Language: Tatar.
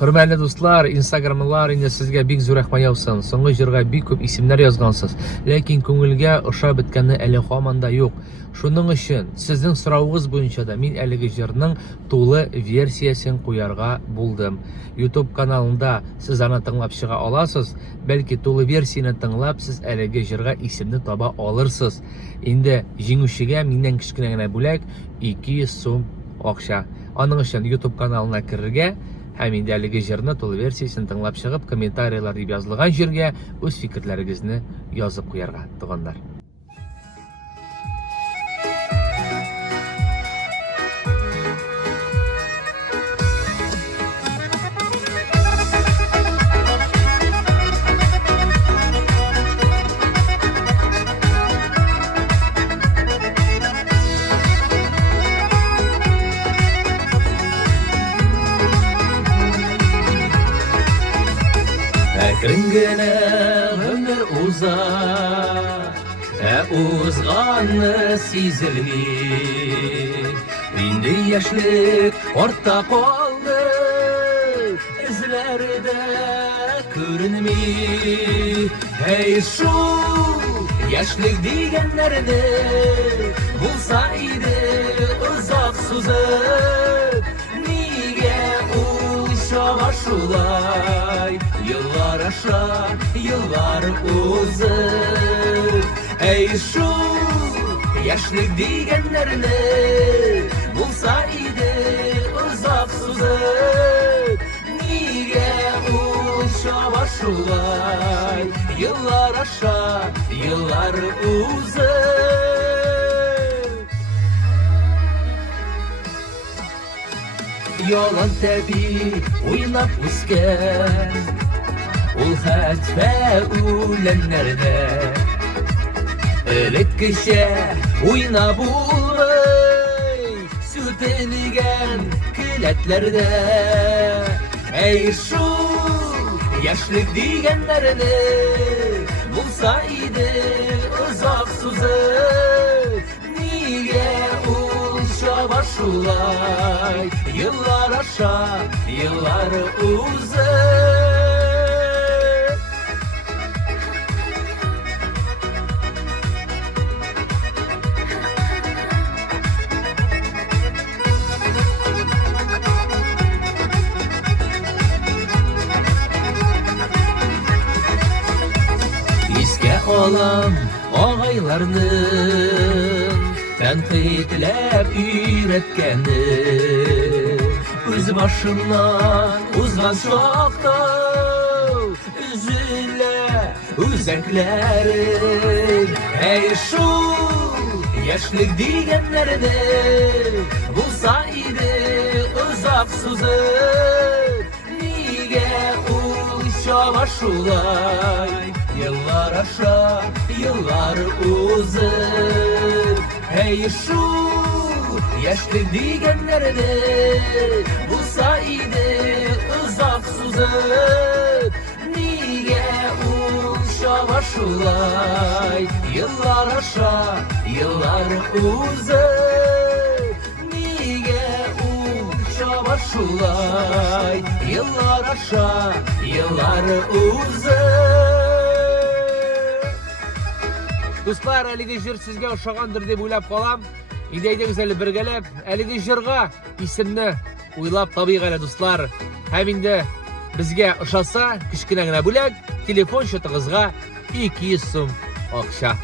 Hürmetli dostlar, Instagram'lar inде sizge bik zor rәхмәт яусын. Соңгы җырга бик күп исемнәр язгансыз. Ләкин күңелгә ошап беткәне әле һаман да юк. Шуның өчен сезнең соравыгыз буенча да мин әлеге җырның тулы версиясын куярга булдым. YouTube каналында сез аны тыңлап чыга аласыз. Бәлки тулы версияны тыңлап сез әлеге җырга исемне таба алырсыз. Инде җиңүчегә миннән кечкенә генә бүләк 200 сум акча. Аның өчен YouTube каналына керергә һәм инде әлеге җырны тулы версиясын тыңлап чыгып, комментарийлар дип язылган җиргә үз фикерләрегезне язып куярга, туганнар. Әкрен-генә гомер уза, узганны сизелми. Инде яшьлек артта калды, эзләрдә күренми. Әй шул яшьлек дигәннәрне булса иде озак сузып, нигә ул чаба шулай? Yıllar aşa, yıllar uzun. Ey şu yaşlık diyenlerine bulsa idi uzak suzuk. Niye uçava şulay? Yıllar aşa, yıllar uzun. Yalan tabi oynap üsken, ul hatfa ulanlarda Eletkişe oynab bulmay sütelgen kiletlerde. Ey şu yaşlık diyenlerine bulsa idi uzak suzuk. Niye uçava şulay? Yıllar aşa, yıllar uzun. Olan ağaylarının tənqidləb üyrətkəni öz başından uzman çoxda üzülə üzəklərin. Ey şu yaşlık digənlərdə bulsa idi uzaq suzuk. Nigə uçava şulay? Yıllar aşa, yıllar uzun. Hey şu yaşlı diyenlerde bulsa idi uzak suzuk. Niye uçava şulay? Yıllar aşa, yıllar uzun. Niye uçava şulay? Yıllar aşa, yıllar uzun. Dostlar, әлеге җыр сезгә ошагандыр дип уйлап калам. Инде әйдәгез әле бергәләп, әлеге җырга исемне уйлап табыйк әле, дуслар. Һәм инде безгә ошаса, кечкенә генә бүләк телефон счетыгызга 200 сум акча.